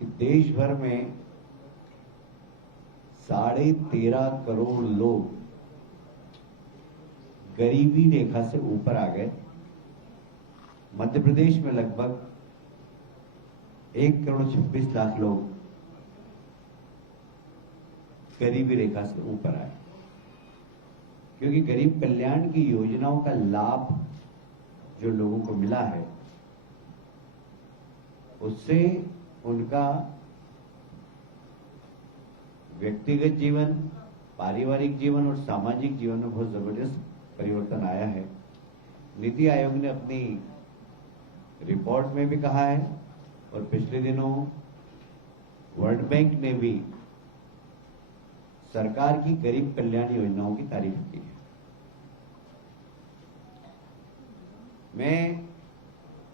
कि देश भर में 13.5 करोड़ लोग गरीबी रेखा से ऊपर आ गए। मध्य प्रदेश में लगभग 1,26,00,000 लोग गरीबी रेखा से ऊपर आए, क्योंकि गरीब कल्याण की योजनाओं का लाभ जो लोगों को मिला है उससे उनका व्यक्तिगत जीवन, पारिवारिक जीवन और सामाजिक जीवन में बहुत जबरदस्त परिवर्तन आया है। नीति आयोग ने अपनी रिपोर्ट में भी कहा है और पिछले दिनों वर्ल्ड बैंक ने भी सरकार की गरीब कल्याण योजनाओं की तारीफ की है। मैं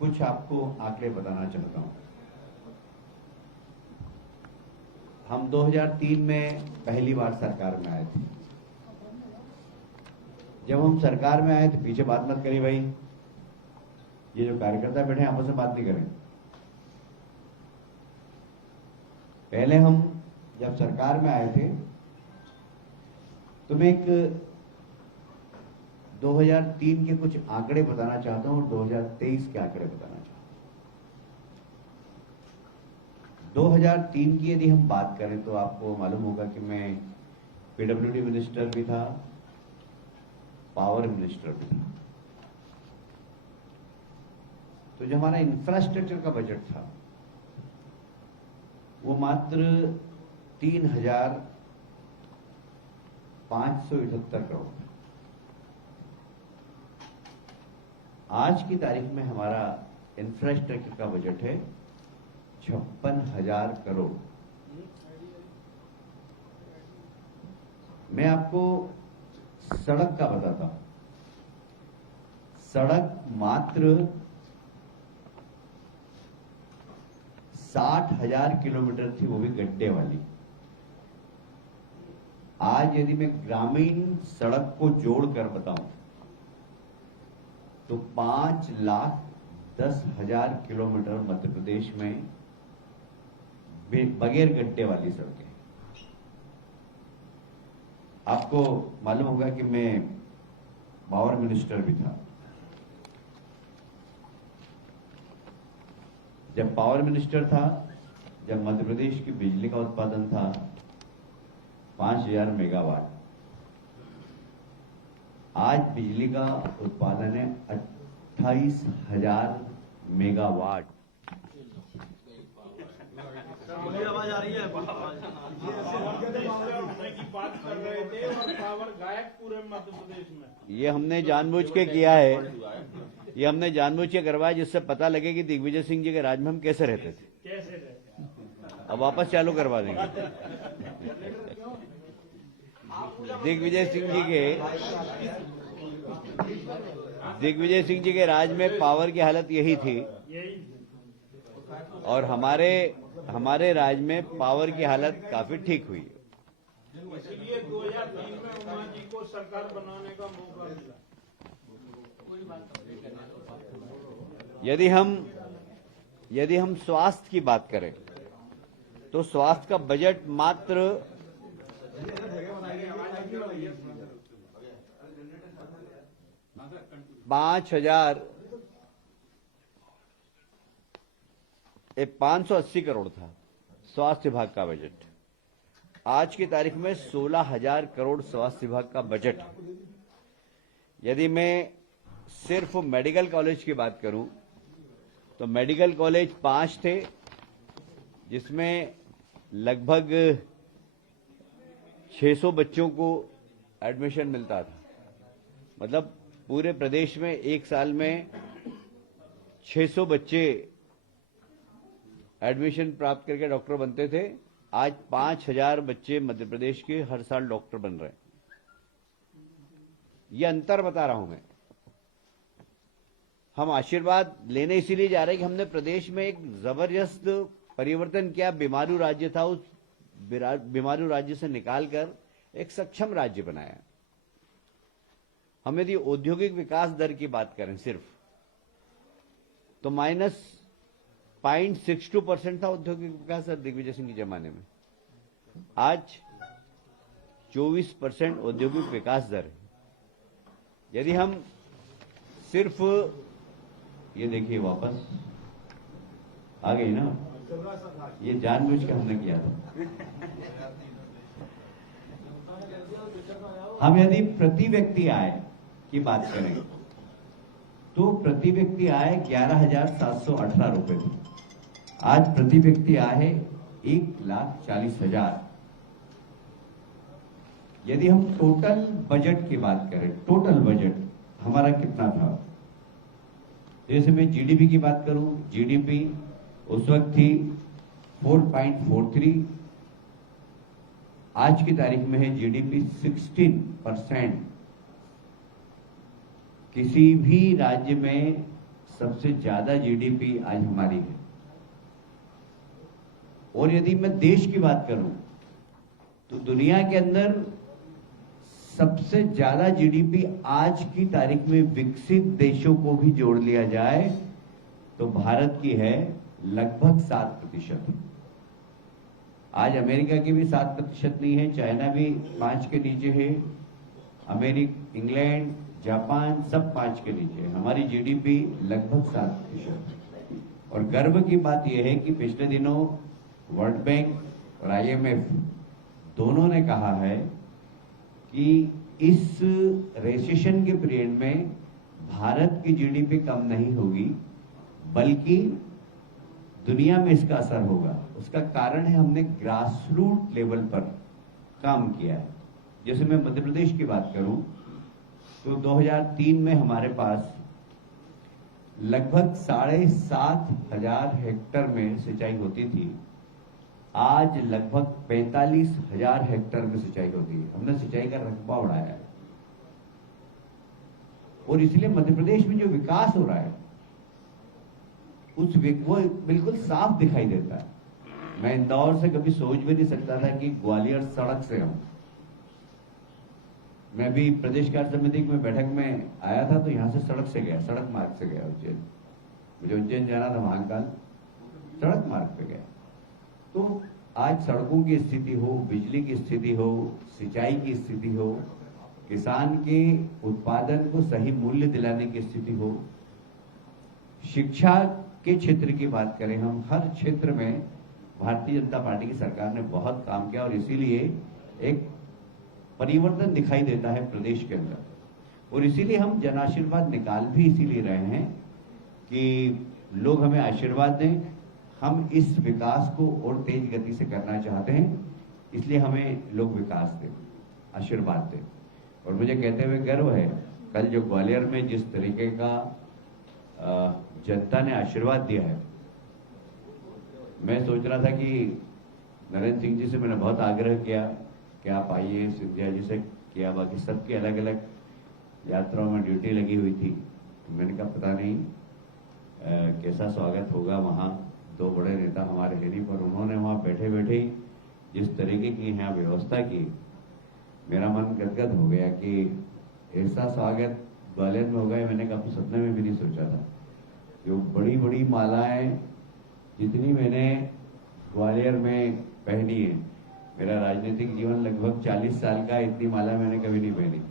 कुछ आपको आंकड़े बताना चाहता हूं। हम 2003 में पहली बार सरकार में आए थे। जब हम सरकार में आए तो पीछे बात मत करिए भाई, ये जो कार्यकर्ता बैठे हैं आपस में बात नहीं करें। पहले हम जब सरकार में आए थे तो मैं एक 2003 के कुछ आंकड़े बताना चाहता हूं और 2023 के आंकड़े बताना चाहता हूं। 2003 की यदि हम बात करें तो आपको मालूम होगा कि मैं पीडब्ल्यूडी मिनिस्टर भी था, पावर मिनिस्टर भी था। तो जो हमारा इंफ्रास्ट्रक्चर का बजट था वो मात्र 3,578 करोड़ था। आज की तारीख में हमारा इंफ्रास्ट्रक्चर का बजट है 56,000 करोड़। मैं आपको सड़क का बताता हूं। सड़क मात्र 60,000 किलोमीटर थी, वो भी गड्ढे वाली। आज यदि मैं ग्रामीण सड़क को जोड़कर बताऊं तो 5,10,000 किलोमीटर मध्य प्रदेश में बगैर गड्ढे वाली सड़कें। आपको मालूम होगा कि मैं पावर मिनिस्टर भी था। जब पावर मिनिस्टर था, जब मध्य प्रदेश की बिजली का उत्पादन था 5,000 मेगावाट, आज बिजली का उत्पादन है 28,000 मेगावाट। मुझे आवाज आ रही है। की बात कर रहे थे और पावर गायब पूरे मध्य प्रदेश में। ये हमने जानबूझ के किया है, ये हमने जानबूझ के करवाया जिससे पता लगे कि दिग्विजय सिंह जी के राज में हम कैसे रहते थे। कैसे रहते? अब वापस चालू करवा देंगे। दिग्विजय सिंह जी के राज में पावर की हालत यही थी और हमारे राज में पावर की हालत काफी ठीक हुई। इसलिए 2003 में उमा जी को सरकार बनाने का मौका मिला। यदि हम स्वास्थ्य की बात करें तो स्वास्थ्य का बजट मात्र 580 करोड़ था स्वास्थ्य विभाग का बजट। आज की तारीख में 16,000 करोड़ स्वास्थ्य विभाग का बजट है। यदि मैं सिर्फ मेडिकल कॉलेज की बात करूं तो मेडिकल कॉलेज 5 थे, जिसमें लगभग 600 बच्चों को एडमिशन मिलता था। मतलब पूरे प्रदेश में एक साल में 600 बच्चे एडमिशन प्राप्त करके डॉक्टर बनते थे। आज 5,000 बच्चे मध्य प्रदेश के हर साल डॉक्टर बन रहे हैं। ये अंतर बता रहा हूं मैं। हम आशीर्वाद लेने इसीलिए जा रहे हैं कि हमने प्रदेश में एक जबरदस्त परिवर्तन किया। बीमारू राज्य था, उस बीमारू राज्य से निकालकर एक सक्षम राज्य बनाया। हम यदि औद्योगिक विकास दर की बात करें सिर्फ, तो 0.62% था औद्योगिक विकास दर दिग्विजय सिंह के जमाने में। आज 24% औद्योगिक विकास दर है। यदि हम सिर्फ ये देखिए वापस आ गई ना, ये जानबूझ के हमने किया था। हम यदि प्रति व्यक्ति आय की बात करें तो प्रति व्यक्ति आय 11,718 रुपए थी। आज प्रति व्यक्ति आय है 1,40,000। यदि हम टोटल बजट की बात करें, टोटल बजट हमारा कितना था, जैसे मैं जीडीपी की बात करूं, जीडीपी उस वक्त थी 4.43, आज की तारीख में है जीडीपी 16%। किसी भी राज्य में सबसे ज्यादा जीडीपी आज हमारी है। और यदि मैं देश की बात करूं तो दुनिया के अंदर सबसे ज्यादा जीडीपी आज की तारीख में विकसित देशों को भी जोड़ लिया जाए तो भारत की है लगभग 7%। आज अमेरिका की भी 7% नहीं है, चाइना भी 5 के नीचे है, इंग्लैंड, जापान सब 5 के नीचे है। हमारी जीडीपी लगभग 7%। और गर्व की बात यह है कि पिछले दिनों वर्ल्ड बैंक और आईएमएफ दोनों ने कहा है कि इस रेसेशन के पीरियड में भारत की जीडीपी कम नहीं होगी, बल्कि दुनिया में इसका असर होगा। उसका कारण है हमने ग्रास रूट लेवल पर काम किया है। जैसे मैं मध्य प्रदेश की बात करूं तो 2003 में हमारे पास लगभग 7,500 हेक्टेयर में सिंचाई होती थी। आज लगभग 45,000 हेक्टेयर में सिंचाई होती है। हमने सिंचाई का रकबा बढ़ाया है और इसलिए मध्य प्रदेश में जो विकास हो रहा है वो बिल्कुल साफ दिखाई देता है। मैं इंदौर से कभी सोच भी नहीं सकता था कि ग्वालियर सड़क से हम, मैं भी प्रदेश कार्य समिति में बैठक में आया था तो यहां से सड़क से गया, सड़क मार्ग से गया उज्जैन। मुझे उज्जैन जाना था, महाकाल सड़क मार्ग पे गया। तो आज सड़कों की स्थिति हो, बिजली की स्थिति हो, सिंचाई की स्थिति हो, किसान के उत्पादन को सही मूल्य दिलाने की स्थिति हो, शिक्षा के क्षेत्र की बात करें, हम हर क्षेत्र में भारतीय जनता पार्टी की सरकार ने बहुत काम किया और इसीलिए एक परिवर्तन दिखाई देता है प्रदेश के अंदर। और इसीलिए हम जन आशीर्वाद निकाल भी इसीलिए रहे हैं कि लोग हमें आशीर्वाद दें। हम इस विकास को और तेज गति से करना चाहते हैं, इसलिए हमें लोग विकास दें, आशीर्वाद दें। और मुझे कहते हुए गर्व है, कल जो ग्वालियर में जिस तरीके का जनता ने आशीर्वाद दिया है, मैं सोच रहा था कि नरेंद्र सिंह जी से मैंने बहुत आग्रह किया कि आप आइए, सिंधिया जी से किया, बाकी सबकी अलग अलग यात्राओं में ड्यूटी लगी हुई थी। मैंने कहा पता नहीं कैसा स्वागत होगा वहाँ, दो बड़े नेता हमारे हैं नहीं, पर उन्होंने वहाँ बैठे बैठे जिस तरीके की यहाँ व्यवस्था की, मेरा मन गदगद हो गया कि ऐसा स्वागत ग्वालियर में होगा, मैंने कभी सपने में भी नहीं सोचा था। जो बड़ी बड़ी मालाएं जितनी मैंने ग्वालियर में पहनी है, मेरा राजनीतिक जीवन लगभग 40 साल का, इतनी माला मैंने कभी नहीं पहनी।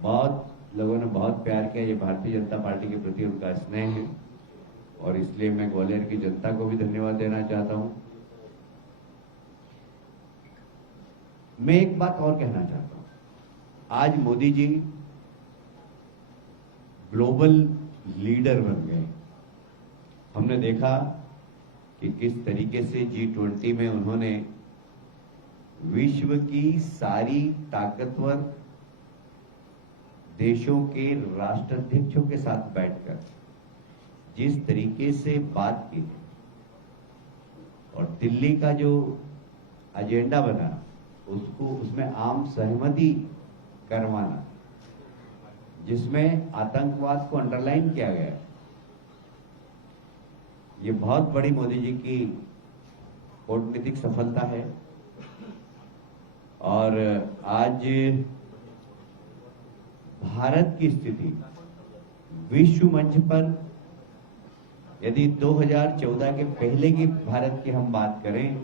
बहुत लोगों ने बहुत प्यार किया, ये भारतीय जनता पार्टी के प्रति उनका स्नेह है और इसलिए मैं ग्वालियर की जनता को भी धन्यवाद देना चाहता हूं। मैं एक बात और कहना चाहता हूं, आज मोदी जी ग्लोबल लीडर बन गए। हमने देखा कि किस तरीके से G20 में उन्होंने विश्व की सारी ताकतवर देशों के राष्ट्राध्यक्षों के साथ बैठकर जिस तरीके से बात की और दिल्ली का जो एजेंडा बना उसमें आम सहमति करवाना, जिसमें आतंकवाद को अंडरलाइन किया गया, ये बहुत बड़ी मोदी जी की कूटनीतिक सफलता है। और आज भारत की स्थिति विश्व मंच पर यदि 2014 के पहले की भारत की हम बात करें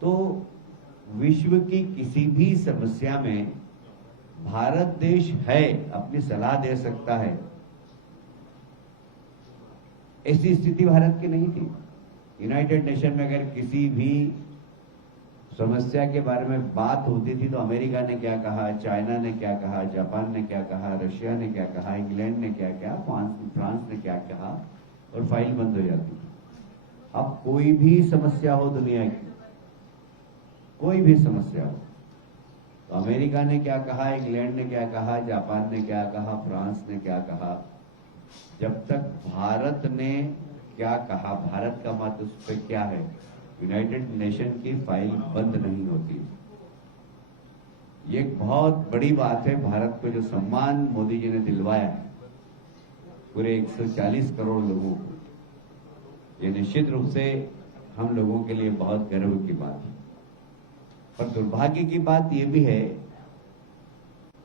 तो विश्व की किसी भी समस्या में भारत देश है, अपनी सलाह दे सकता है, ऐसी स्थिति भारत की नहीं थी। यूनाइटेड नेशन में अगर किसी भी समस्या के बारे में बात होती थी तो अमेरिका ने क्या कहा, चाइना ने क्या कहा, जापान ने क्या कहा, रशिया ने क्या कहा, इंग्लैंड ने क्या कहा, फ्रांस ने क्या कहा, और फाइल बंद हो जाती थी। अब कोई भी समस्या हो दुनिया की, कोई भी समस्या हो, तो अमेरिका ने क्या कहा, इंग्लैंड ने क्या कहा, जापान ने क्या कहा, फ्रांस ने क्या कहा, जब तक भारत ने क्या कहा, भारत का मत उस पर क्या है, यूनाइटेड नेशन की फाइल बंद नहीं होती। ये एक बहुत बड़ी बात है भारत को, जो सम्मान मोदी जी ने दिलवाया है पूरे 140 करोड़ लोगों को। ये निश्चित रूप से हम लोगों के लिए बहुत गर्व की बात है। पर दुर्भाग्य की बात यह भी है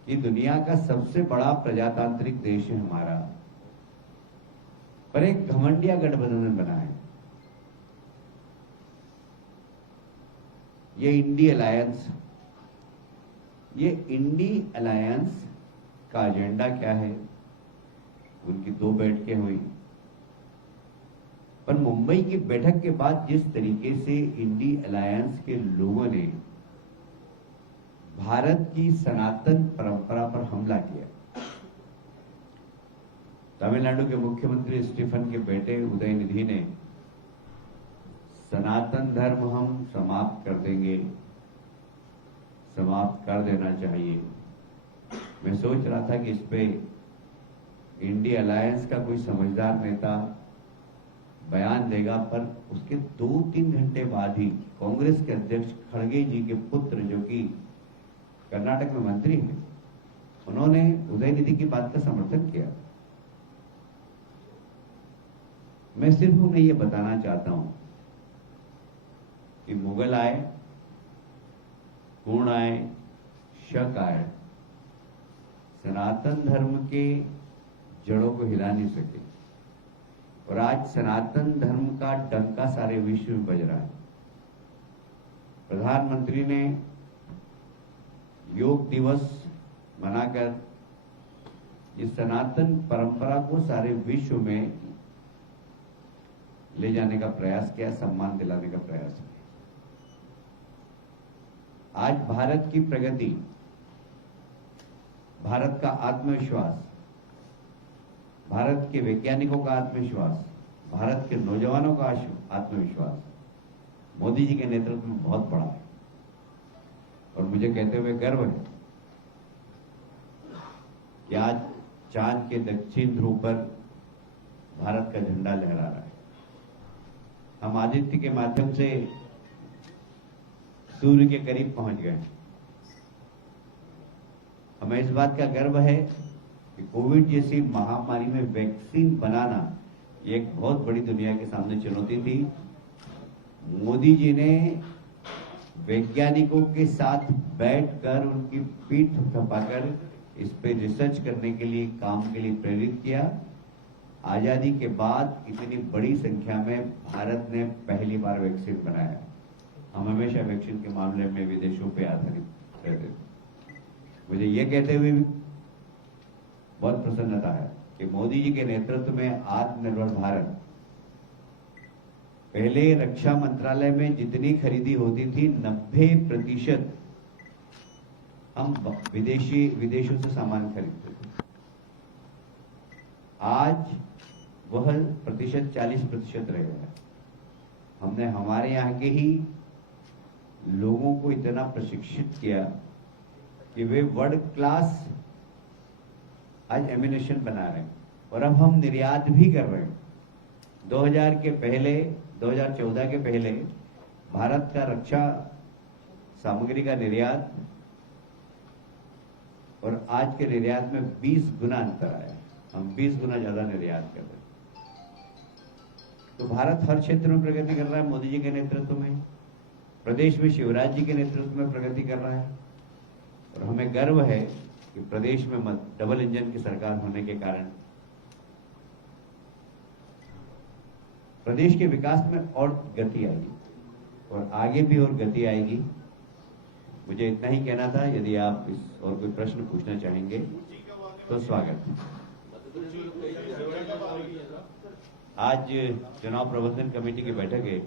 कि दुनिया का सबसे बड़ा प्रजातांत्रिक देश है हमारा, पर एक घमंडिया गठबंधन बना है। ये इंडी अलायंस, ये इंडी अलायंस का एजेंडा क्या है? उनकी 2 बैठकें हुई, पर मुंबई की बैठक के बाद जिस तरीके से इंडी अलायंस के लोगों ने भारत की सनातन परंपरा पर हमला किया। तमिलनाडु के मुख्यमंत्री स्टीफन के बेटे उदयनिधि ने सनातन धर्म हम समाप्त कर देंगे, समाप्त कर देना चाहिए। मैं सोच रहा था कि इस पे इंडिया अलायंस का कोई समझदार नेता बयान देगा, पर उसके 2-3 घंटे बाद ही कांग्रेस के अध्यक्ष खड़गे जी के पुत्र, जो कि कर्नाटक में मंत्री हैं, उन्होंने उदयनिधि की बात का समर्थन किया। मैं सिर्फ उन्हें यह बताना चाहता हूं कि मुगल आए, गुण आए, शक आए, सनातन धर्म के जड़ों को हिला नहीं सके, और आज सनातन धर्म का डंका सारे विश्व में बज रहा है। प्रधानमंत्री ने योग दिवस मनाकर इस सनातन परंपरा को सारे विश्व में ले जाने का प्रयास किया, सम्मान दिलाने का प्रयास किया। आज भारत की प्रगति, भारत का आत्मविश्वास, भारत के वैज्ञानिकों का आत्मविश्वास, भारत के नौजवानों का आत्मविश्वास मोदी जी के नेतृत्व में बहुत बड़ा है। और मुझे कहते हुए गर्व है कि आज चांद के दक्षिण ध्रुव पर भारत का झंडा लहरा रहा है। हम आदित्य के माध्यम से सूर्य के करीब पहुंच गए। हमें इस बात का गर्व है कि कोविड जैसी महामारी में वैक्सीन बनाना ये एक बहुत बड़ी दुनिया के सामने चुनौती थी। मोदी जी ने वैज्ञानिकों के साथ बैठकर उनकी पीठ थपथपाकर इस पे रिसर्च करने के लिए, काम के लिए प्रेरित किया। आजादी के बाद इतनी बड़ी संख्या में भारत ने पहली बार वैक्सीन बनाया। हम हमेशा वैक्सीन के मामले में विदेशों पे आधारित रहते थे। मुझे ये कहते हुए भी बहुत प्रसन्नता है कि मोदी जी के नेतृत्व में आत्मनिर्भर भारत, पहले रक्षा मंत्रालय में जितनी खरीदी होती थी 90% हम विदेशों से सामान खरीदते थे। आज वह प्रतिशत 40% रह गया है। हमने हमारे यहाँ के ही लोगों को इतना प्रशिक्षित किया कि वे वर्ल्ड क्लास आज एमिनेशन बना रहे हैं, और अब हम निर्यात भी कर रहे हैं। 2014 के पहले भारत का रक्षा सामग्री का निर्यात और आज के निर्यात में 20 गुना अंतर आया। हम 20 गुना ज्यादा निर्यात कर रहे हैं। तो भारत हर क्षेत्र में प्रगति कर रहा है मोदी जी के नेतृत्व में। प्रदेश में शिवराज जी के नेतृत्व में प्रगति कर रहा है, और हमें गर्व है कि प्रदेश में डबल इंजन की सरकार होने के कारण प्रदेश के विकास में और गति आएगी और आगे भी और गति आएगी। मुझे इतना ही कहना था। यदि आप इस और कोई प्रश्न पूछना चाहेंगे तो स्वागत है। आज चुनाव प्रबंधन कमेटी की बैठक है।